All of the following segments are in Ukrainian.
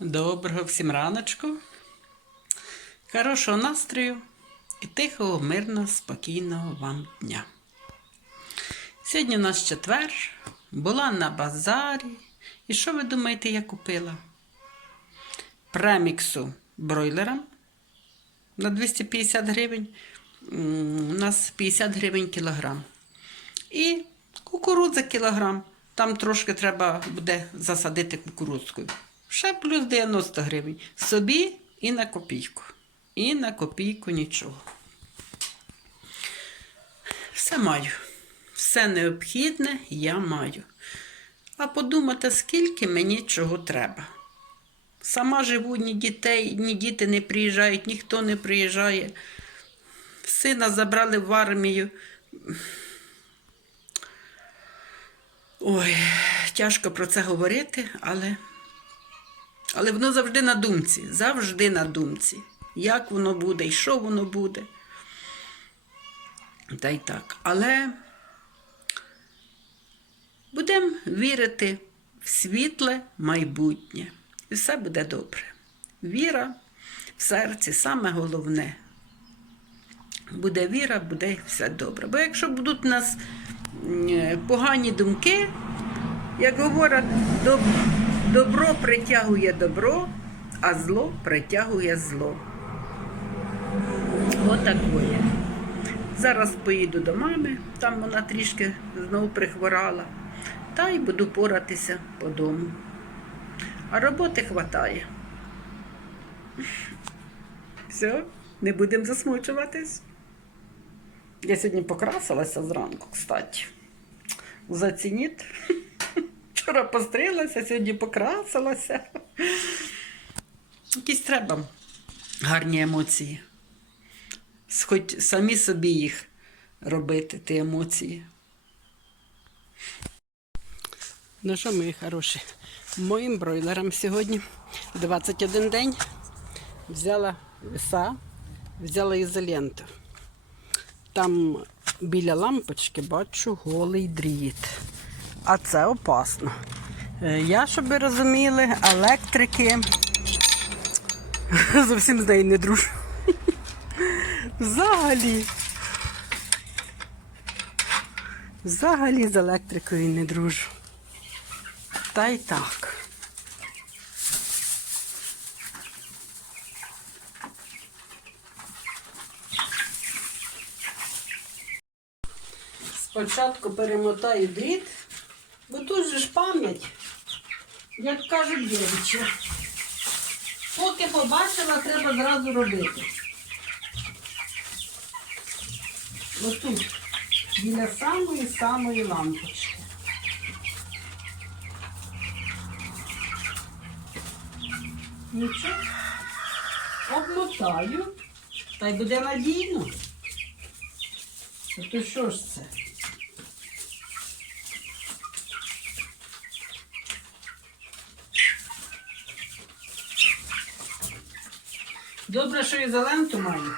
Доброго всім раночку, хорошого настрою і тихого, мирного, спокійного вам дня. Сьогодні у нас четвер, була на базарі. І що ви думаєте, я купила? Преміксу бройлера на 250 гривень. У нас 50 гривень кілограм. І кукурудза кілограм. Там трошки треба буде засадити кукурудзкою. Ще плюс 90 гривень. Собі і на копійку. І на копійку нічого. Все маю. Все необхідне я маю. А подумати, скільки мені чого треба. Сама живу, ні дітей, ні діти не приїжджають, ніхто не приїжджає. Сина забрали в армію. Ой, тяжко про це говорити, але, але воно завжди на думці. Завжди на думці. Як воно буде і що воно буде. Та й так. Але будемо вірити в світле майбутнє. І все буде добре. Віра в серці саме головне. Буде віра, буде все добре. Бо якщо будуть у нас погані думки, як говорять, добро притягує добро, а зло притягує зло. Отакое. Зараз поїду до мами, там вона трішки знову прихворала, та й буду поратися по дому. А роботи хватає. Все, не будемо засмучуватись. Я сьогодні покрасилася зранку, кстати. Зацініть. Вчора пострілася, сьогодні покрасилася. Якісь треба гарні емоції. Хоч самі собі їх робити, ті емоції. Ну що, мої хороші, моїм бройлерам сьогодні 21 день взяла веса, взяла ізоленту. Там біля лампочки бачу голий дріт. А це опасно. Е, Я, щоб ви розуміли, електрики зовсім з нею не дружу. Взагалі. Взагалі з електрикою не дружу. Та й так. Спочатку перемотаю дріт, бо тут же ж пам'ять, як кажуть дівчата. Поки побачила, треба зразу робити. Отут, біля самої-самої лампочки. Нічого. Обмотаю. Та й буде надійно. То що ж це? Добре, що і ізоленту маю.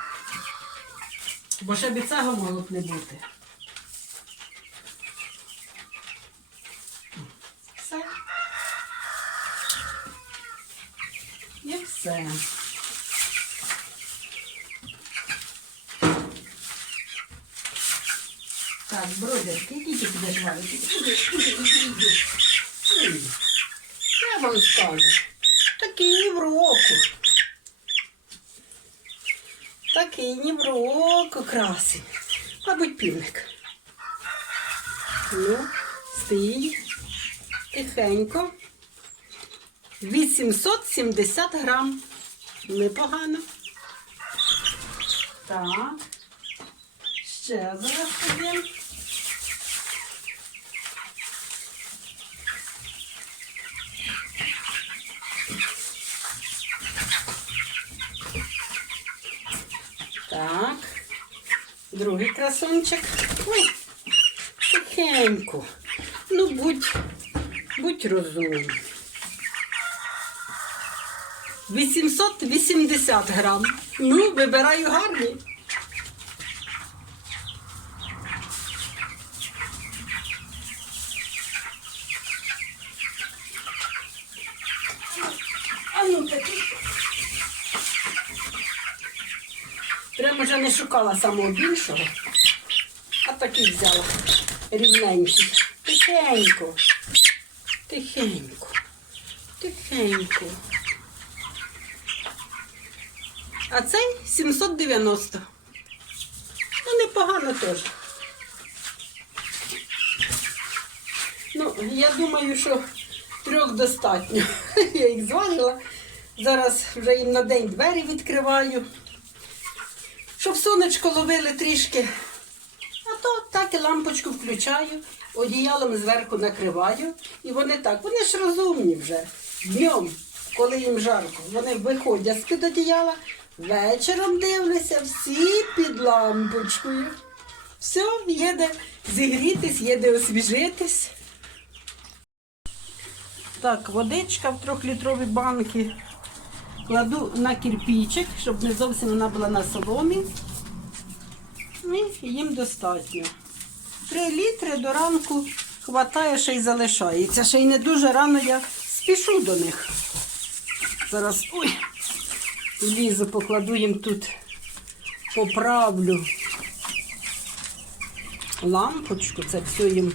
Бо ще б цього могло б не бути. Все. І все. Так, бродер, який ти будеш валити? Я вам скажу. Такий в року. Такий німрок красень. Мабуть, півник. Ну, стій. Тихенько. 870 грам. Непогано. Так. Ще зараз один. Так. Другий красунчик. Ой, тихенько. Ну, будь, будь розумний. 880 грам. Ну, вибираю гарні. А ну вже не шукала самого більшого, а такий взяла рівненький. Тихенько. Тихенько. Тихенько. А цей 790. Ну, непогано теж. Ну, я думаю, що трьох достатньо. Я їх зважила. Зараз вже їм на день двері відкриваю. Щоб сонечко ловили трішки. А то так і лампочку включаю, одіялом зверху накриваю. І вони так, вони ж розумні вже. Днем, коли їм жарко, вони виходять з-під одіяла, вечором дивляться, всі під лампочкою. Все, є зігрітись, є освіжитись. Так, водичка в трьохлітрові банки. Кладу на кирпичик, щоб не зовсім вона була на соломі. І їм достатньо. Три літри до ранку хватає, ще й залишається. Ще й не дуже рано я спішу до них. Зараз ой, лізу, покладу їм тут, поправлю лампочку, це все їм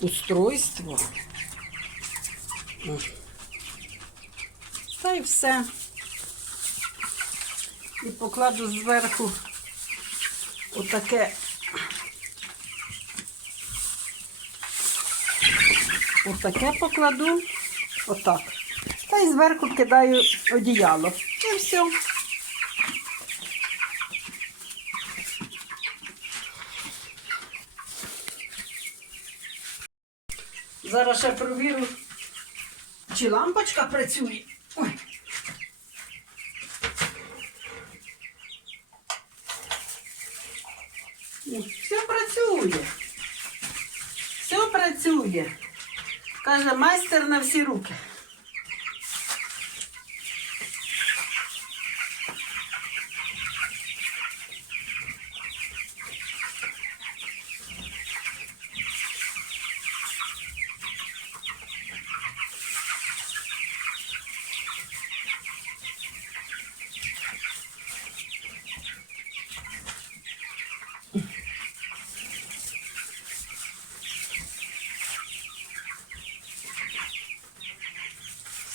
устройство. О. Та й все. І покладу зверху отаке. Отаке покладу. Отак. Та й зверху кидаю одіяло. І все. Зараз ще провірю, чи лампочка працює. Все працює. Все працює. Каже, майстер на всі руки.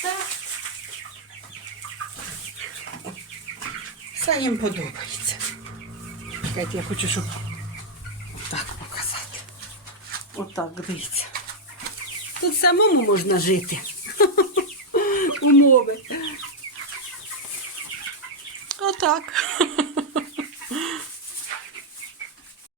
Все. Все їм подобається. Чекайте, я хочу, щоб так показати. Отак, дивіться. Тут самому можна жити. Умови. Отак.